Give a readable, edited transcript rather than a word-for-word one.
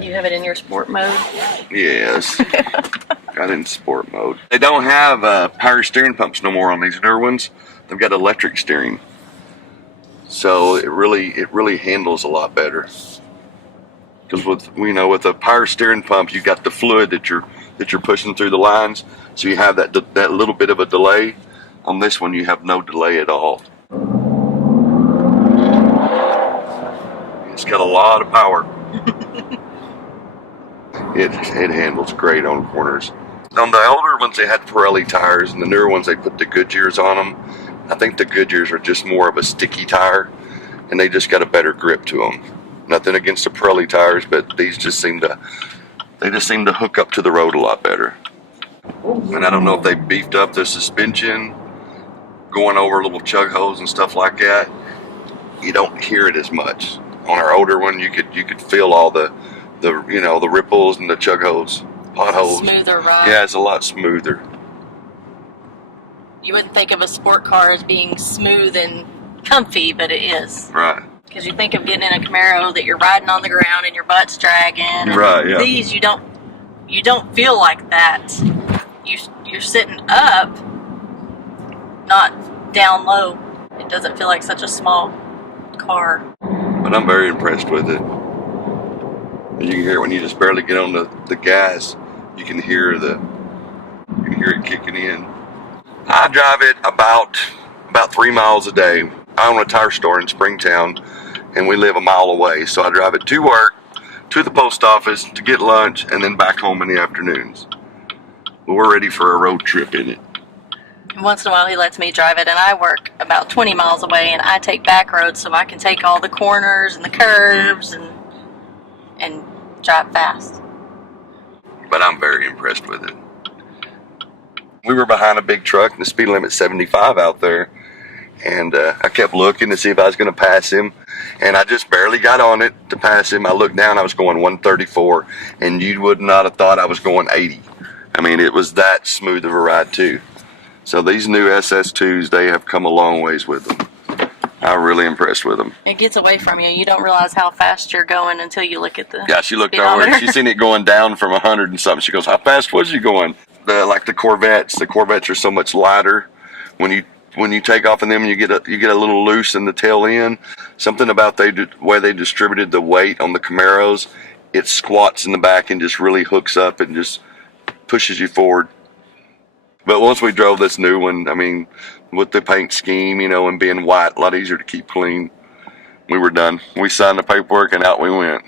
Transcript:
You have it in your sport mode? Yes. Got it in sport mode. They don't have power steering pumps no more on these newer ones. They've got electric steering. So it really handles a lot better. Because with a power steering pump, you got the fluid that you're pushing through the lines, so you have that little bit of a delay. On this one, you have no delay at all. It's got a lot of power. It handles great on corners. On the older ones, they had Pirelli tires, and the newer ones, they put the Goodyears on them. I think the Goodyears are just more of a sticky tire, and they just got a better grip to them. Nothing against the Pirelli tires, but these just seem to hook up to the road a lot better. And I don't know if they beefed up the suspension, going over little chug holes and stuff like that. You don't hear it as much. On our older one, you could feel all the ripples and the chug holes, potholes. Smoother ride. Yeah, it's a lot smoother. You wouldn't think of a sport car as being smooth and comfy, but it is. Right. Because you think of getting in a Camaro that you're riding on the ground and your butt's dragging. And right. Yeah. These you don't feel like that. You're sitting up, not down low. It doesn't feel like such a small car. But I'm very impressed with it. You can hear it when you just barely get on the gas. You can hear it kicking in. I drive it about 3 miles a day. I own a tire store in Springtown, and we live a mile away. So I drive it to work, to the post office, to get lunch, and then back home in the afternoons. But we're ready for a road trip in it. Once in a while he lets me drive it, and I work about 20 miles away, and I take back roads so I can take all the corners and the curves and drive fast. But I'm very impressed with it. We were behind a big truck, and the speed limit's 75 out there. And I kept looking to see if I was going to pass him. And I just barely got on it to pass him. I looked down, I was going 134. And you would not have thought I was going 80. I mean, it was that smooth of a ride, too. So these new SS2s, they have come a long ways with them. I'm really impressed with them. It gets away from you. You don't realize how fast you're going until you look at the Yeah, she looked speedometer. over and she seen it going down from 100 and something. She goes, how fast was you going? Like the Corvettes are so much lighter. When you take off in them, you get a little loose in the tail end. Something about the way they distributed the weight on the Camaros, it squats in the back and just really hooks up and just pushes you forward. But once we drove this new one, I mean, with the paint scheme, and being white, a lot easier to keep clean, we were done. We signed the paperwork and out we went.